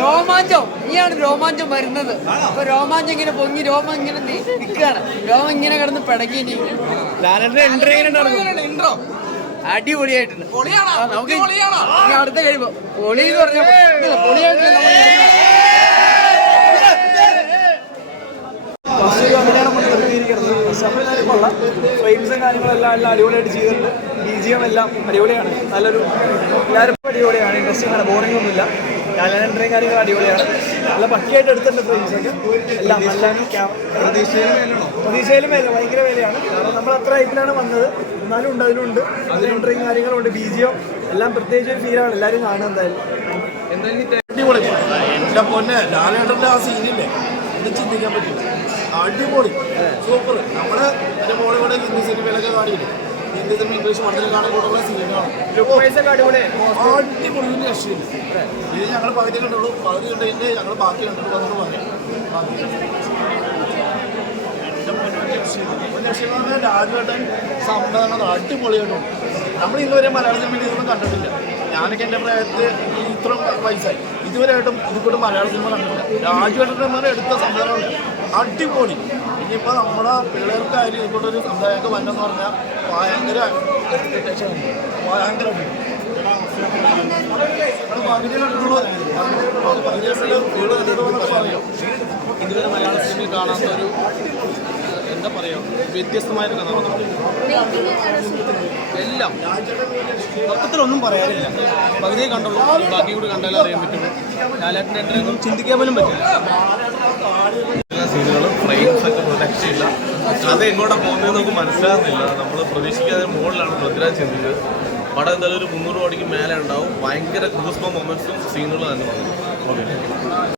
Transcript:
രോമാഞ്ചം ഇനിയാണ് രോമാഞ്ചം വരുന്നത്. അപ്പൊ രോമാഞ്ചം ഇങ്ങനെ പൊങ്ങി രോമം ഇങ്ങനെ നിൽക്കുകയാണ്. രോമം ഇങ്ങനെ കിടന്ന് പിടങ്ങി അടിപൊളിയായിട്ടുണ്ട്. നമുക്ക് അടുത്ത കഴിയുമ്പോ പൊളി എന്ന് പറഞ്ഞ പൊളിയായിട്ട് ഫ്രെയിംസും കാര്യങ്ങളെല്ലാം എല്ലാം അടിപൊളിയായിട്ട് ചെയ്തിട്ടുണ്ട്. BGM എല്ലാം അടിപൊളിയാണ്. നല്ലൊരു എല്ലാവരും അടിപൊളിയാണ്. ഇൻട്രസ്റ്റിംഗ് ആണ്. ബോറിംഗ് ഒന്നുമില്ല. എൻട്രിയും കാര്യങ്ങളും അടിപൊളിയാണ്. നല്ല പക്കിയായിട്ട് എടുത്തിട്ടുണ്ട് ഫ്രെയിംസൊക്കെ എല്ലാം. നല്ല പ്രതീക്ഷയിലും വില ഭയങ്കര വിലയാണ്. കാരണം നമ്മൾ അത്ര ഹൈപ്പിലാണ് വന്നത്. എന്നാലും ഉണ്ട്, അതിലുണ്ട്. അതിൽ എൻട്രിയും കാര്യങ്ങളുണ്ട്. BGM എല്ലാം പ്രത്യേകിച്ച് ഒരു ഫീലാണ്. എല്ലാവരും കാണുക എന്തായാലും. അടിപൊളി. എൻ്റെ പൊന്നെ ലാലേട്ടൻ്റെ ആ സീനില്ലേ ഇത് ചിന്തിക്കാൻ പറ്റില്ല. അടിപൊളി സൂപ്പർ. നമ്മുടെ എൻ്റെ മോളെ കൂടെ ഹിന്ദി സിനിമയിലൊക്കെ കാണിയില്ലേ, ഹിന്ദി സിനിമ ഇംഗ്ലീഷ് മണ്ഡലം കാണാൻ കൂടുതലുള്ള സിനിമയാണ്. അടിപൊളി രക്ഷയില്ല. ഇത് ഞങ്ങൾ പകുതി കണ്ടുള്ളൂ. പകുതി കണ്ടു കഴിഞ്ഞാൽ ഞങ്ങൾ ബാക്കി കണ്ടിട്ട് വന്നിട്ട് പറയാം. രാജുവേട്ടൻ സംവിധാനം അടിപൊളിയായിട്ടുണ്ട്. നമ്മൾ ഇന്നുവരെ മലയാള സിനിമയിൽ ഇതൊന്നും കണ്ടിട്ടില്ല. ഞാനൊക്കെ എൻ്റെ പ്രായത്തിൽ ഇത്ര വയസ്സായി ഇതുവരെയായിട്ടും ഇതിക്കൂടെ മലയാള സിനിമ കണ്ടിട്ടില്ല. രാജുവേട്ടൻ്റെ എടുത്ത സംവിധാനമുണ്ട് അടിപൊളി. ഇനിയിപ്പോൾ നമ്മുടെ പിള്ളേർക്കായാലും ഇതിക്കൂട്ടൊരു സംവിധാനമൊക്കെ വന്നെന്ന് പറഞ്ഞാൽ ഭയങ്കര എക്സ്പെക്ടേഷൻ ഭയങ്കര പറയും. ഇതുവരെ മലയാള സിനിമയിൽ കാണാത്ത ഒരു എന്താ പറയുക വ്യത്യസ്തമായൊരു കഥാപാത്രം. എല്ലാം മൊത്തത്തിലൊന്നും പറയാനില്ല. പകുതിയെ കണ്ടുള്ളൂ. ബാക്കി കൂടി കണ്ടാലും അറിയാൻ പറ്റുള്ളൂ. ലാലേട്ടൻ്റെ എൻട്രിയൊന്നും ചിന്തിക്കാൻ പോലും പറ്റില്ല. എല്ലാ സീനുകളും ഫ്രെയിംസൊക്കെ രക്ഷയില്ല. കഥ എങ്ങോട്ടാണ് പോകുന്നത് നമുക്ക് മനസ്സിലാകുന്നില്ല. നമ്മൾ പ്രതീക്ഷിക്കാതെ മുകളിലാണ് പൃഥ്വിരാജ് ചിന്തിച്ചത്. പടം എന്തായാലും ഒരു 300 കോടിക്ക് മേലെ ഉണ്ടാവും. ഭയങ്കര ക്രൂസ്ബം മൊമെന്റ്സും സീനുകളും തന്നെ വന്നു.